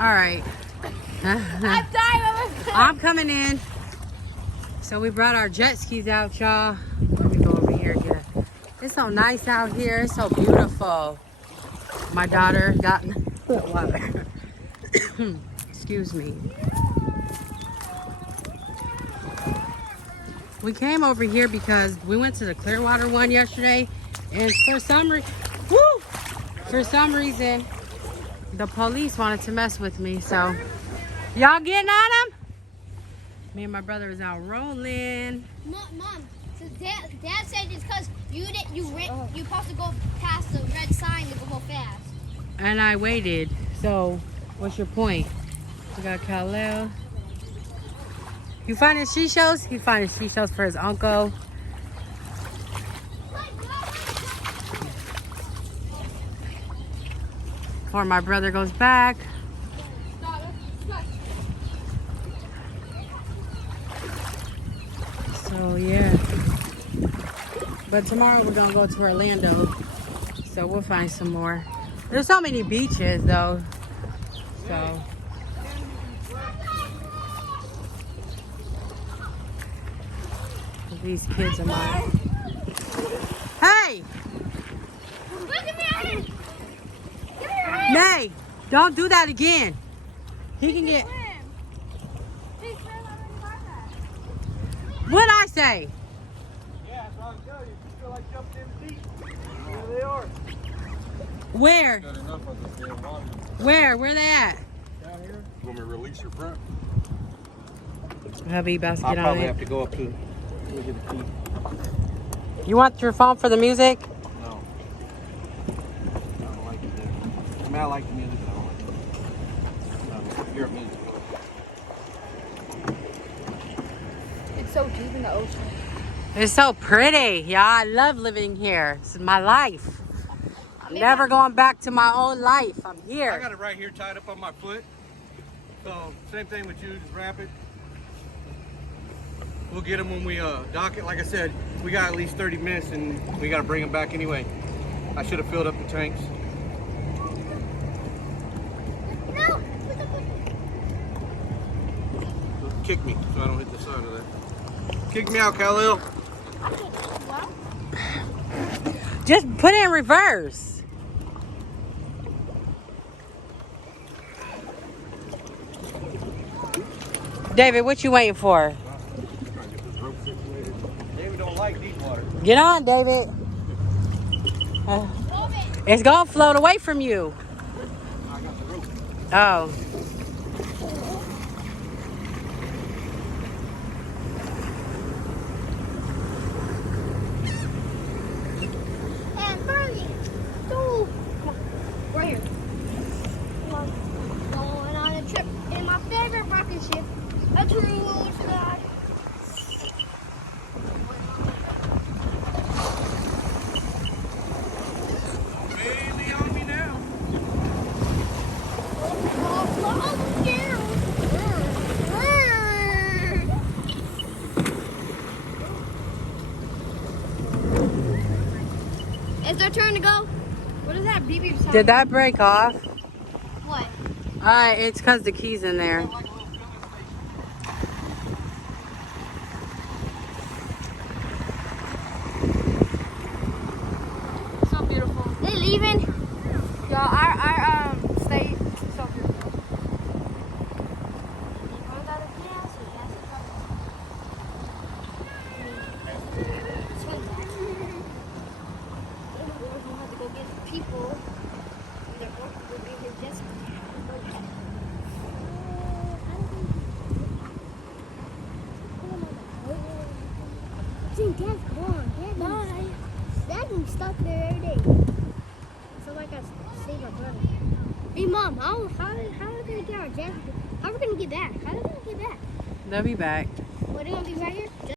All right. I'm dying. I'm coming in. So we brought our jet skis out, y'all. Let me go over here and get it. It's so nice out here. It's so beautiful. My daughter got water. Excuse me. We came over here because we went to the Clearwater one yesterday, and for some reason, the police wanted to mess with me. So, y'all getting on them? Me and my brother was out rolling. Mom, so Dad said it's because you supposed to go past the red sign to go fast. And I waited. So, what's your point? We got Khalil. You finding seashells? He finding seashells for his uncle. Before my brother goes back. So yeah. But tomorrow we're gonna go to Orlando. So we'll find some more. There's so many beaches though. So these kids are mine. Hey! Nay! Don't do that again. He can get. What'd I say? Yeah, that's what I'm telling you. You feel like jumping in the deep. Here they are. Where? Got enough of this damn water. Where? Where they at? Down here. You want me to release your front? Hubby about to I'll get on probably it. have to go up to look at the feet. You want your phone for the music? No. I don't like it there. I mean, I like the music, but I don't like it. No, you're a music. It's so deep in the ocean. It's so pretty. Yeah, I love living here. This is my life. I'm never going back to my old life. I'm I here. got it right here tied up on my foot. So, same thing with you, just wrap it. We'll get them when we dock it. Like I said, we got at least 30 minutes and we got to bring them back anyway. I should have filled up the tanks. No. Kick me so I don't hit the side of that. Kick me out, Khalil. Just put it in reverse. David, what you waiting for? David don't like deep water. Get on, David. It's gonna float away from you. I got the rope. Oh. And Bernie, come on, right here. Come on. Going on a trip in my favorite rocket ship, a true shot. Mainly on me now. It's our turn to go. What is that beep beep sound? Did that break off? What? It's because the key's in there. So beautiful. They leaving? Y'all, our state is so beautiful. People, they're going to be his jet ski. Dude, Dad's gone. Dad's stuck there every day. So like I saved my brother. Hey Mom, how are we gonna get our jet? How are we gonna get back? How are we gonna get back? They'll be back. What are we gonna be right here?